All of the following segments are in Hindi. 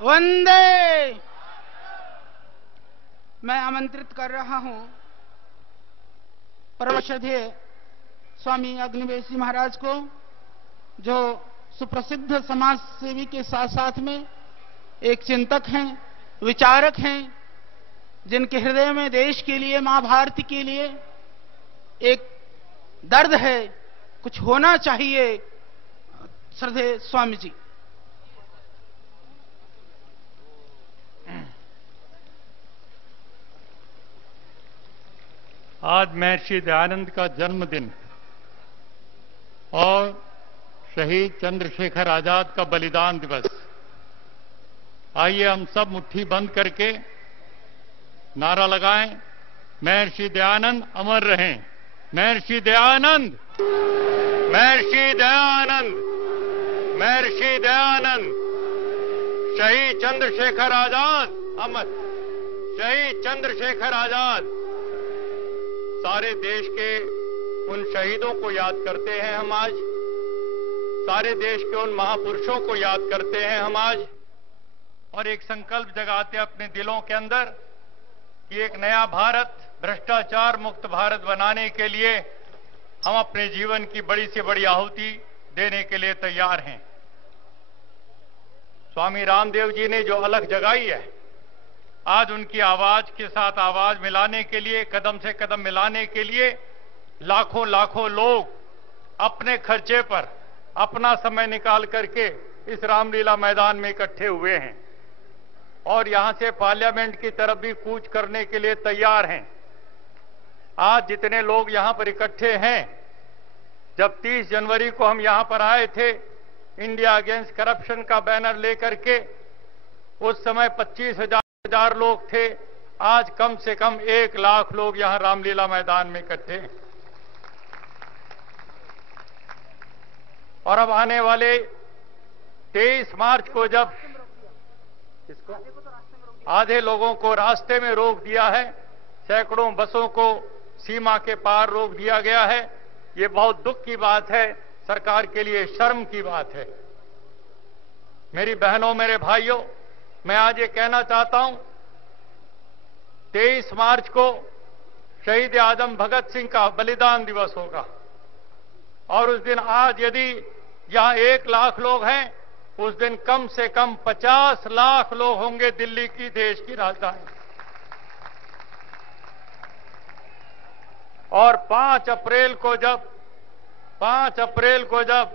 वंदे। मैं आमंत्रित कर रहा हूं परम श्रद्धेय स्वामी अग्निवेशी महाराज को, जो सुप्रसिद्ध समाज सेवी के साथ साथ में एक चिंतक हैं, विचारक हैं, जिनके हृदय में देश के लिए, मां भारती के लिए एक दर्द है, कुछ होना चाहिए। श्रद्धेय स्वामी जी। आज महर्षि दयानंद का जन्मदिन और शहीद चंद्रशेखर आजाद का बलिदान दिवस। आइए हम सब मुट्ठी बंद करके नारा लगाएं, महर्षि दयानंद अमर रहें। महर्षि दयानंद, महर्षि दयानंद, महर्षि दयानंद। शहीद चंद्रशेखर आजाद अमर, शहीद चंद्रशेखर आजाद। सारे देश के उन शहीदों को याद करते हैं हम आज, सारे देश के उन महापुरुषों को याद करते हैं हम आज, और एक संकल्प जगाते अपने दिलों के अंदर कि एक नया भारत, भ्रष्टाचार मुक्त भारत बनाने के लिए हम अपने जीवन की बड़ी से बड़ी आहुति देने के लिए तैयार हैं। स्वामी रामदेव जी ने जो अलख जगाई है, आज उनकी आवाज के साथ आवाज मिलाने के लिए, कदम से कदम मिलाने के लिए लाखों लाखों लोग अपने खर्चे पर अपना समय निकाल करके इस रामलीला मैदान में इकट्ठे हुए हैं और यहां से पार्लियामेंट की तरफ भी कूच करने के लिए तैयार हैं। आज जितने लोग यहां पर इकट्ठे हैं, जब 30 जनवरी को हम यहां पर आए थे इंडिया अगेंस्ट करप्शन का बैनर लेकर के, उस समय 25,000 लोग थे। आज कम से कम 1 लाख लोग यहां रामलीला मैदान में इकट्ठे हैं। और अब आने वाले 23 मार्च को जब आधे लोगों को रास्ते में रोक दिया है, सैकड़ों बसों को सीमा के पार रोक दिया गया है, ये बहुत दुख की बात है, सरकार के लिए शर्म की बात है। मेरी बहनों, मेरे भाइयों, मैं आज ये कहना चाहता हूं, 23 मार्च को शहीद आजम भगत सिंह का बलिदान दिवस होगा और उस दिन आज यदि यहां 1 लाख लोग हैं, उस दिन कम से कम 50 लाख लोग होंगे दिल्ली की, देश की राजधानी। और 5 अप्रैल को जब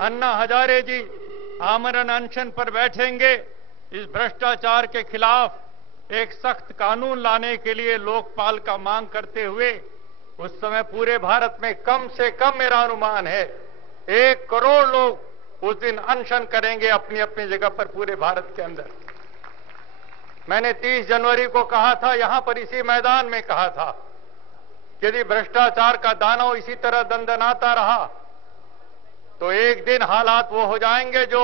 अन्ना हजारे जी आमरण अनशन पर बैठेंगे, इस भ्रष्टाचार के खिलाफ एक सख्त कानून लाने के लिए लोकपाल का मांग करते हुए, उस समय पूरे भारत में कम से कम मेरा अनुमान है 1 करोड़ लोग उस दिन अनशन करेंगे अपनी अपनी जगह पर पूरे भारत के अंदर। मैंने 30 जनवरी को कहा था, यहां पर इसी मैदान में कहा था, यदि भ्रष्टाचार का दानव इसी तरह दंदनाता रहा तो एक दिन हालात वो हो जाएंगे जो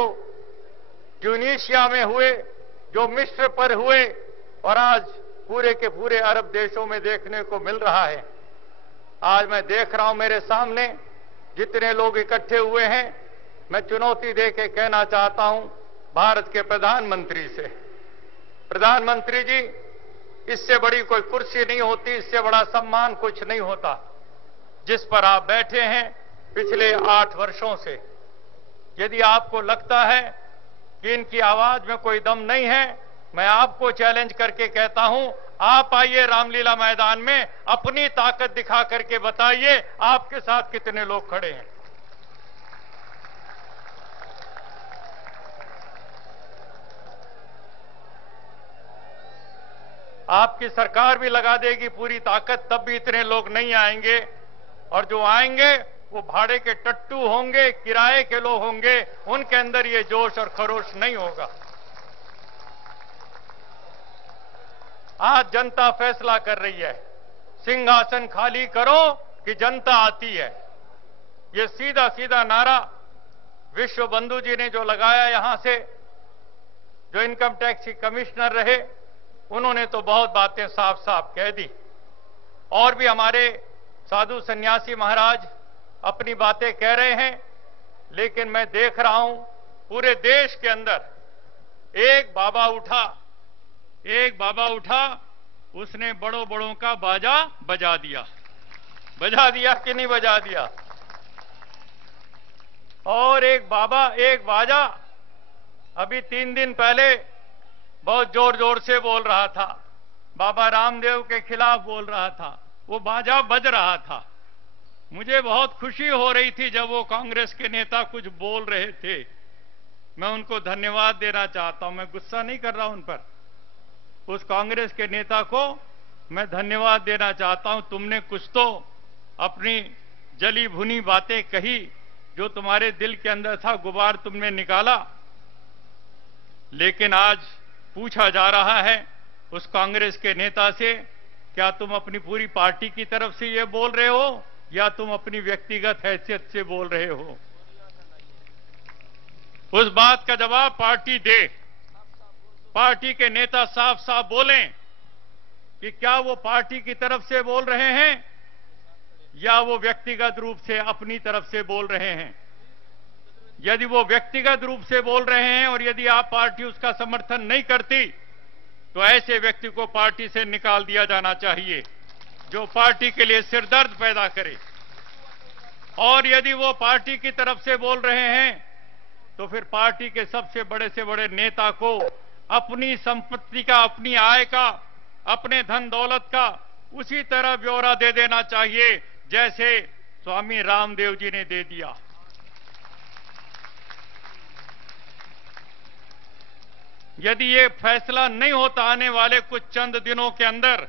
ट्यूनीशिया में हुए, जो मिस्र पर हुए और आज पूरे के पूरे अरब देशों में देखने को मिल रहा है। आज मैं देख रहा हूं मेरे सामने जितने लोग इकट्ठे हुए हैं, मैं चुनौती दे के कहना चाहता हूं भारत के प्रधानमंत्री से, प्रधानमंत्री जी, इससे बड़ी कोई कुर्सी नहीं होती, इससे बड़ा सम्मान कुछ नहीं होता जिस पर आप बैठे हैं पिछले 8 वर्षों से। यदि आपको लगता है कि इनकी आवाज में कोई दम नहीं है, मैं आपको चैलेंज करके कहता हूं, आप आइए रामलीला मैदान में, अपनी ताकत दिखा करके बताइए आपके साथ कितने लोग खड़े हैं। आपकी सरकार भी लगा देगी पूरी ताकत, तब भी इतने लोग नहीं आएंगे, और जो आएंगे वो भाड़े के टट्टू होंगे, किराए के लोग होंगे, उनके अंदर ये जोश और खरोश नहीं होगा। आज जनता फैसला कर रही है, सिंहासन खाली करो कि जनता आती है। ये सीधा सीधा नारा विश्व बंधु जी ने जो लगाया, यहां से जो इनकम टैक्स के कमिश्नर रहे, उन्होंने तो बहुत बातें साफ साफ कह दी, और भी हमारे साधु सन्यासी महाराज अपनी बातें कह रहे हैं। लेकिन मैं देख रहा हूं पूरे देश के अंदर एक बाबा उठा, उसने बड़ों बड़ों का बाजा बजा दिया कि नहीं बजा दिया? और एक बाजा अभी 3 दिन पहले बहुत जोर जोर से बोल रहा था, बाबा रामदेव के खिलाफ बोल रहा था, वो बाजा बज रहा था। मुझे बहुत खुशी हो रही थी जब वो कांग्रेस के नेता कुछ बोल रहे थे। मैं उनको धन्यवाद देना चाहता हूं, मैं गुस्सा नहीं कर रहा उन पर। उस कांग्रेस के नेता को मैं धन्यवाद देना चाहता हूं। तुमने कुछ तो अपनी जली भुनी बातें कही, जो तुम्हारे दिल के अंदर था गुबार तुमने निकाला। लेकिन आज पूछा जा रहा है उस कांग्रेस के नेता से, क्या तुम अपनी पूरी पार्टी की तरफ से ये बोल रहे हो या तुम अपनी व्यक्तिगत हैसियत से बोल रहे हो? उस बात का जवाब पार्टी दे। पार्टी के नेता साफ साफ बोलें कि क्या वो पार्टी की तरफ से बोल रहे हैं या वो व्यक्तिगत रूप से अपनी तरफ से बोल रहे हैं। यदि वो व्यक्तिगत रूप से बोल रहे हैं और यदि आप पार्टी उसका समर्थन नहीं करती, तो ऐसे व्यक्ति को पार्टी से निकाल दिया जाना चाहिए जो पार्टी के लिए सिरदर्द पैदा करे। और यदि वो पार्टी की तरफ से बोल रहे हैं, तो फिर पार्टी के सबसे बड़े से बड़े नेता को अपनी संपत्ति का, अपनी आय का, अपने धन दौलत का उसी तरह ब्यौरा दे देना चाहिए जैसे स्वामी रामदेव जी ने दे दिया। यदि ये फैसला नहीं होता आने वाले कुछ चंद दिनों के अंदर,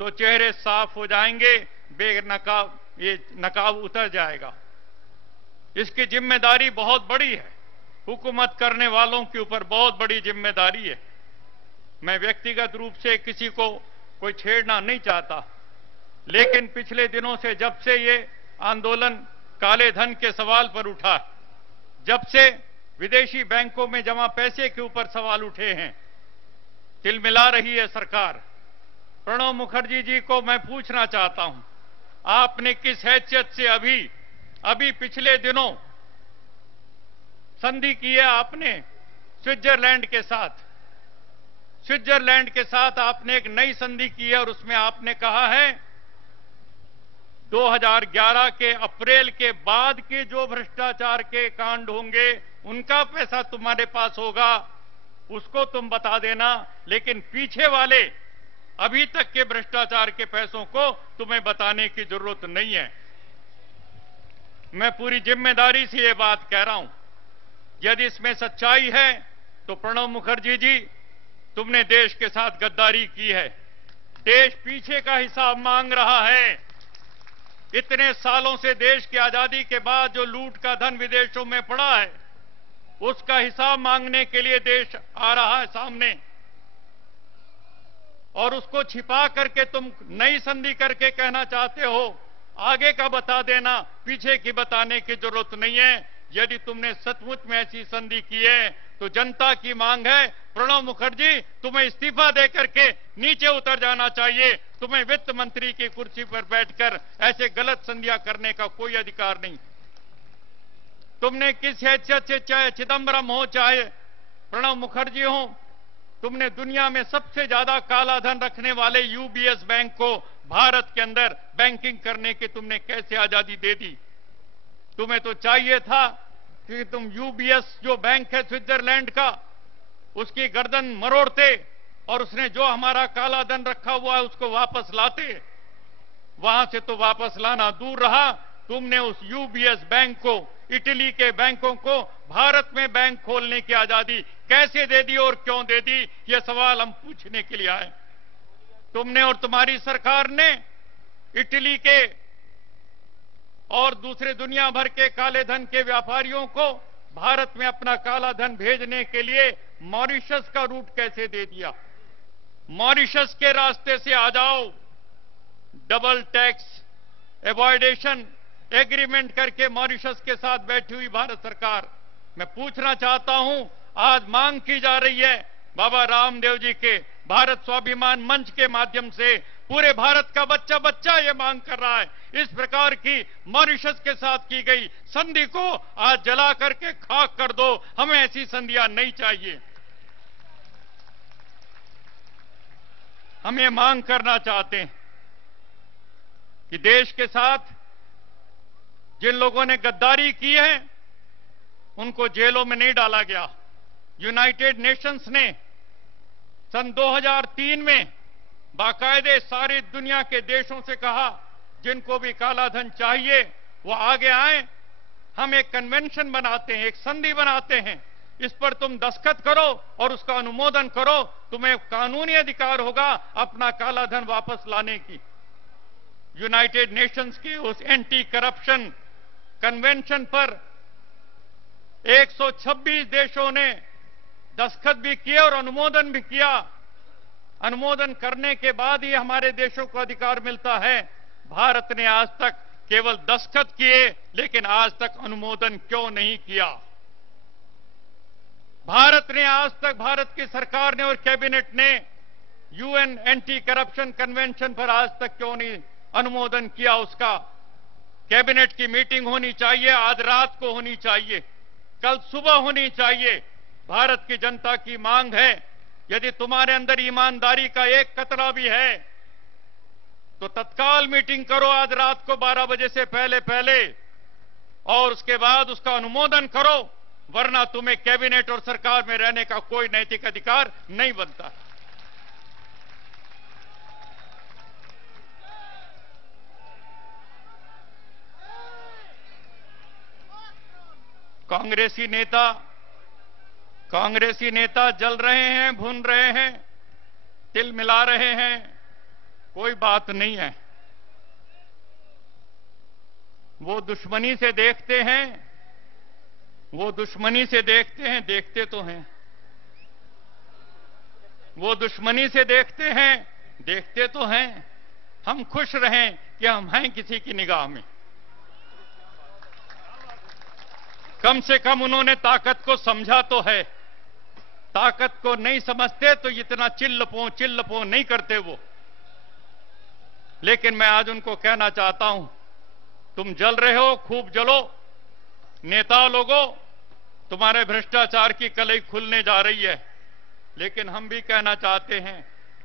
तो चेहरे साफ हो जाएंगे, बेनकाब ये नकाब उतर जाएगा। इसकी जिम्मेदारी बहुत बड़ी है, हुकूमत करने वालों के ऊपर बहुत बड़ी जिम्मेदारी है। मैं व्यक्तिगत रूप से किसी को कोई छेड़ना नहीं चाहता, लेकिन पिछले दिनों से जब से ये आंदोलन काले धन के सवाल पर उठा, जब से विदेशी बैंकों में जमा पैसे के ऊपर सवाल उठे हैं, तिलमिला रही है सरकार। प्रणब मुखर्जी जी को मैं पूछना चाहता हूं, आपने किस हैसियत से अभी पिछले दिनों संधि की है आपने स्विट्जरलैंड के साथ। स्विट्जरलैंड के साथ आपने एक नई संधि की है और उसमें आपने कहा है 2011 के अप्रैल के बाद के जो भ्रष्टाचार के कांड होंगे उनका पैसा तुम्हारे पास होगा, उसको तुम बता देना, लेकिन पीछे वाले अभी तक के भ्रष्टाचार के पैसों को तुम्हें बताने की जरूरत नहीं है। मैं पूरी जिम्मेदारी से ये बात कह रहा हूं, यदि इसमें सच्चाई है तो प्रणब मुखर्जी जी, तुमने देश के साथ गद्दारी की है। देश पीछे का हिसाब मांग रहा है। इतने सालों से देश की आजादी के बाद जो लूट का धन विदेशों में पड़ा है, उसका हिसाब मांगने के लिए देश आ रहा है सामने, और उसको छिपा करके तुम नई संधि करके कहना चाहते हो आगे का बता देना, पीछे की बताने की जरूरत नहीं है। यदि तुमने सचमुच में ऐसी संधि की है तो जनता की मांग है, प्रणब मुखर्जी तुम्हें इस्तीफा देकर के नीचे उतर जाना चाहिए। तुम्हें वित्त मंत्री की कुर्सी पर बैठकर ऐसे गलत संधियां करने का कोई अधिकार नहीं। तुमने किस हैसियत से, चाहे चिदंबरम हो चाहे प्रणब मुखर्जी हो, तुमने दुनिया में सबसे ज्यादा काला धन रखने वाले यूबीएस बैंक को भारत के अंदर बैंकिंग करने की तुमने कैसे आजादी दे दी? तुम्हें तो चाहिए था कि तुम यूबीएस जो बैंक है स्विट्जरलैंड का, उसकी गर्दन मरोड़ते और उसने जो हमारा काला धन रखा हुआ है उसको वापस लाते। वहां से तो वापस लाना दूर रहा, तुमने उस यूबीएस बैंक को, इटली के बैंकों को भारत में बैंक खोलने की आजादी कैसे दे दी और क्यों दे दी, यह सवाल हम पूछने के लिए आए। तुमने और तुम्हारी सरकार ने इटली के और दूसरे दुनिया भर के काले धन के व्यापारियों को भारत में अपना काला धन भेजने के लिए मॉरिशस का रूट कैसे दे दिया? मॉरिशस के रास्ते से आ जाओ, डबल टैक्स एवॉइडेशन एग्रीमेंट करके मॉरिशस के साथ बैठी हुई भारत सरकार। मैं पूछना चाहता हूं, आज मांग की जा रही है बाबा रामदेव जी के भारत स्वाभिमान मंच के माध्यम से, पूरे भारत का बच्चा बच्चा ये मांग कर रहा है, इस प्रकार की मॉरिशस के साथ की गई संधि को आज जला करके खाक कर दो। हमें ऐसी संधियां नहीं चाहिए। हम ये मांग करना चाहते हैं कि देश के साथ जिन लोगों ने गद्दारी की है उनको जेलों में नहीं डाला गया। यूनाइटेड नेशंस ने सन 2003 में बाकायदे सारी दुनिया के देशों से कहा जिनको भी काला धन चाहिए वो आगे आए, हम एक कन्वेंशन बनाते हैं, एक संधि बनाते हैं, इस पर तुम दस्तखत करो और उसका अनुमोदन करो, तुम्हें कानूनी अधिकार होगा अपना काला धन वापस लाने की। यूनाइटेड नेशंस के उस एंटी करप्शन कन्वेंशन पर 126 देशों ने दस्तखत भी किए और अनुमोदन भी किया। अनुमोदन करने के बाद ही हमारे देशों को अधिकार मिलता है। भारत ने आज तक केवल दस्तखत किए, लेकिन आज तक अनुमोदन क्यों नहीं किया? भारत ने आज तक, भारत की सरकार ने और कैबिनेट ने यूएन एंटी करप्शन कन्वेंशन पर आज तक क्यों नहीं अनुमोदन किया? उसका कैबिनेट की मीटिंग होनी चाहिए, आज रात को होनी चाहिए, कल सुबह होनी चाहिए। भारत की जनता की मांग है, यदि तुम्हारे अंदर ईमानदारी का एक कतरा भी है तो तत्काल मीटिंग करो आज रात को 12 बजे से पहले पहले, और उसके बाद उसका अनुमोदन करो, वरना तुम्हें कैबिनेट और सरकार में रहने का कोई नैतिक अधिकार नहीं बनता। कांग्रेसी नेता जल रहे हैं, भुन रहे हैं, तिल मिला रहे हैं, कोई बात नहीं है। वो दुश्मनी से देखते हैं, वो दुश्मनी से देखते हैं, देखते तो हैं। वो दुश्मनी से देखते हैं, देखते तो हैं। हम खुश रहें कि हम हैं किसी की निगाह में। कम से कम उन्होंने ताकत को समझा तो है। ताकत को नहीं समझते तो इतना चिल्लपो नहीं करते वो। लेकिन मैं आज उनको कहना चाहता हूं, तुम जल रहे हो, खूब जलो। नेता लोगों, तुम्हारे भ्रष्टाचार की कलई खुलने जा रही है, लेकिन हम भी कहना चाहते हैं,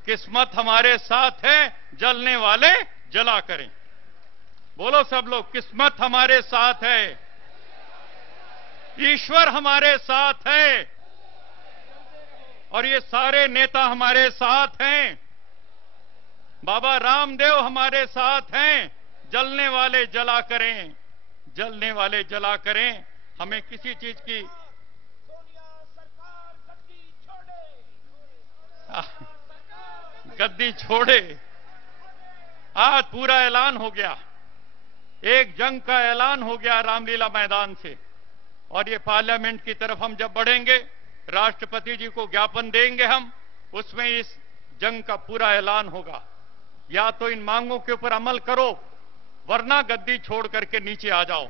किस्मत हमारे साथ है, जलने वाले जला करें। बोलो सब लोग, किस्मत हमारे साथ है, ईश्वर हमारे साथ है, और ये सारे नेता हमारे साथ हैं। बाबा रामदेव हमारे साथ हैं। जलने वाले जला करें, जलने वाले जला करें। हमें किसी चीज की गद्दी छोड़े। आज पूरा ऐलान हो गया, एक जंग का ऐलान हो गया रामलीला मैदान से, और ये पार्लियामेंट की तरफ हम जब बढ़ेंगे, राष्ट्रपति जी को ज्ञापन देंगे हम, उसमें इस जंग का पूरा ऐलान होगा। या तो इन मांगों के ऊपर अमल करो, वरना गद्दी छोड़ करके नीचे आ जाओ।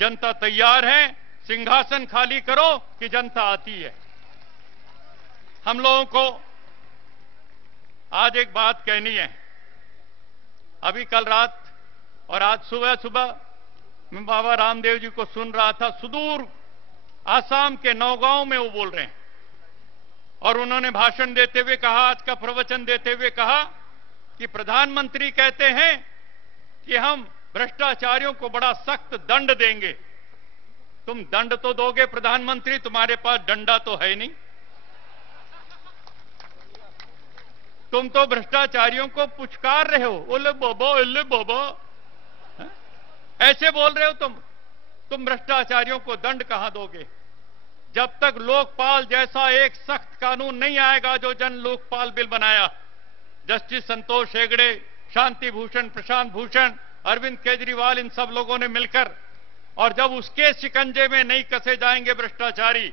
जनता तैयार है, सिंहासन खाली करो कि जनता आती है। हम लोगों को आज एक बात कहनी है। अभी कल रात और आज सुबह मैं बाबा रामदेव जी को सुन रहा था। सुदूर आसाम के नौगांव में वो बोल रहे हैं, और उन्होंने भाषण देते हुए कहा, आज का प्रवचन देते हुए कहा कि प्रधानमंत्री कहते हैं कि हम भ्रष्टाचारियों को बड़ा सख्त दंड देंगे। तुम दंड तो दोगे प्रधानमंत्री, तुम्हारे पास डंडा तो है नहीं। तुम तो भ्रष्टाचारियों को पुचकार रहे हो, ओले बाबा ऐसे बोल रहे हो। तुम भ्रष्टाचारियों को दंड कहां दोगे? जब तक लोकपाल जैसा एक सख्त कानून नहीं आएगा, जो जन लोकपाल बिल बनाया जस्टिस संतोष हेगड़े, शांति भूषण, प्रशांत भूषण, अरविंद केजरीवाल, इन सब लोगों ने मिलकर, और जब उसके शिकंजे में नहीं कसे जाएंगे भ्रष्टाचारी,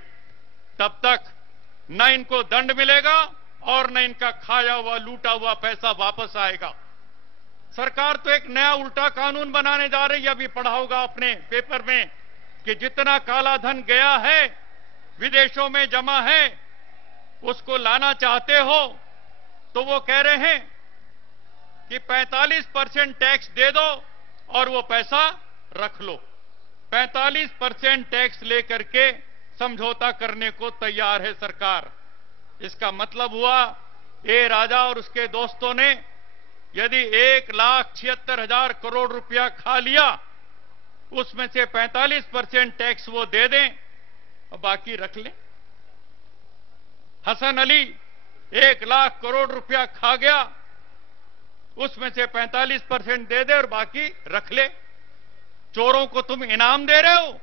तब तक न इनको दंड मिलेगा और न इनका खाया हुआ लूटा हुआ पैसा वापस आएगा। सरकार तो एक नया उल्टा कानून बनाने जा रही है। अभी पढ़ा होगा अपने पेपर में कि जितना काला धन गया है, विदेशों में जमा है, उसको लाना चाहते हो तो वो कह रहे हैं कि 45% टैक्स दे दो और वो पैसा रख लो। 45% टैक्स लेकर के समझौता करने को तैयार है सरकार। इसका मतलब हुआ ए राजा और उसके दोस्तों ने यदि 1,76,000 करोड़ रुपया खा लिया, उसमें से 45% टैक्स वो दे दें और बाकी रख लें। हसन अली 1,00,000 करोड़ रुपया खा गया, उसमें से 45% दे दे और बाकी रख ले। चोरों को तुम इनाम दे रहे हो,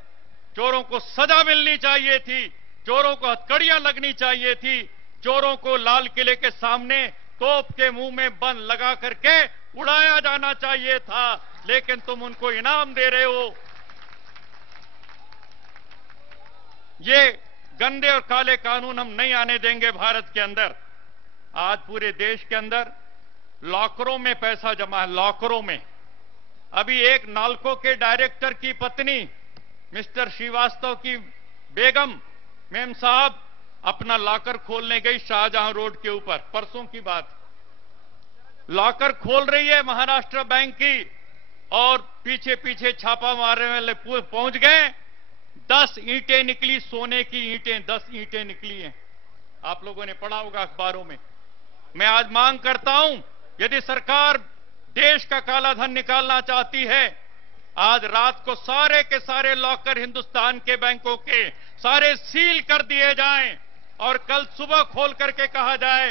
चोरों को सजा मिलनी चाहिए थी, चोरों को हथकड़ियां लगनी चाहिए थी, चोरों को लाल किले के सामने तोप के मुंह में बंद लगा करके उड़ाया जाना चाहिए था, लेकिन तुम उनको इनाम दे रहे हो। ये गंदे और काले कानून हम नहीं आने देंगे भारत के अंदर। आज पूरे देश के अंदर लॉकरों में पैसा जमा है, लॉकरों में। अभी एक नाल्को के डायरेक्टर की पत्नी मिस्टर श्रीवास्तव की बेगम मेम साहब अपना लॉकर खोलने गई शाहजहां रोड के ऊपर, परसों की बात। लॉकर खोल रही है महाराष्ट्र बैंक की और पीछे पीछे छापा मारने वाले पहुंच गए। 10 ईंटें निकली, सोने की ईंटें 10 ईंटें निकली हैं। आप लोगों ने पढ़ा होगा अखबारों में। मैं आज मांग करता हूं, यदि सरकार देश का काला धन निकालना चाहती है, आज रात को सारे के सारे लॉकर हिंदुस्तान के बैंकों के सारे सील कर दिए जाएं और कल सुबह खोल करके कहा जाए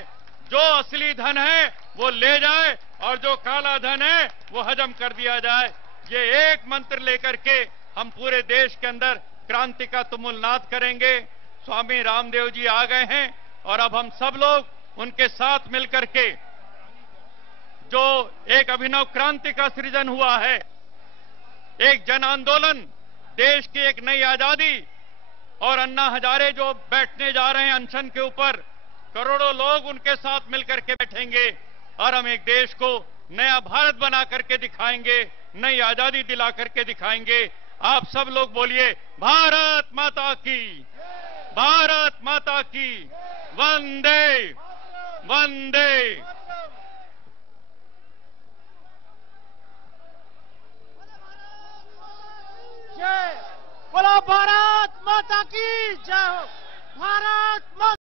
जो असली धन है वो ले जाए और जो काला धन है वो हजम कर दिया जाए। ये एक मंत्र लेकर के हम पूरे देश के अंदर क्रांति का तुमुल नाद करेंगे। स्वामी रामदेव जी आ गए हैं और अब हम सब लोग उनके साथ मिलकर के जो एक अभिनव क्रांति का सृजन हुआ है, एक जन आंदोलन, देश की एक नई आजादी, और अन्ना हजारे जो बैठने जा रहे हैं अनशन के ऊपर, करोड़ों लोग उनके साथ मिलकर के बैठेंगे और हम एक देश को नया भारत बना करके दिखाएंगे, नई आजादी दिला करके दिखाएंगे। आप सब लोग बोलिए भारत माता की, भारत माता की, वंदे वंदे। जय बोलो भारत माता की जय हो। भारत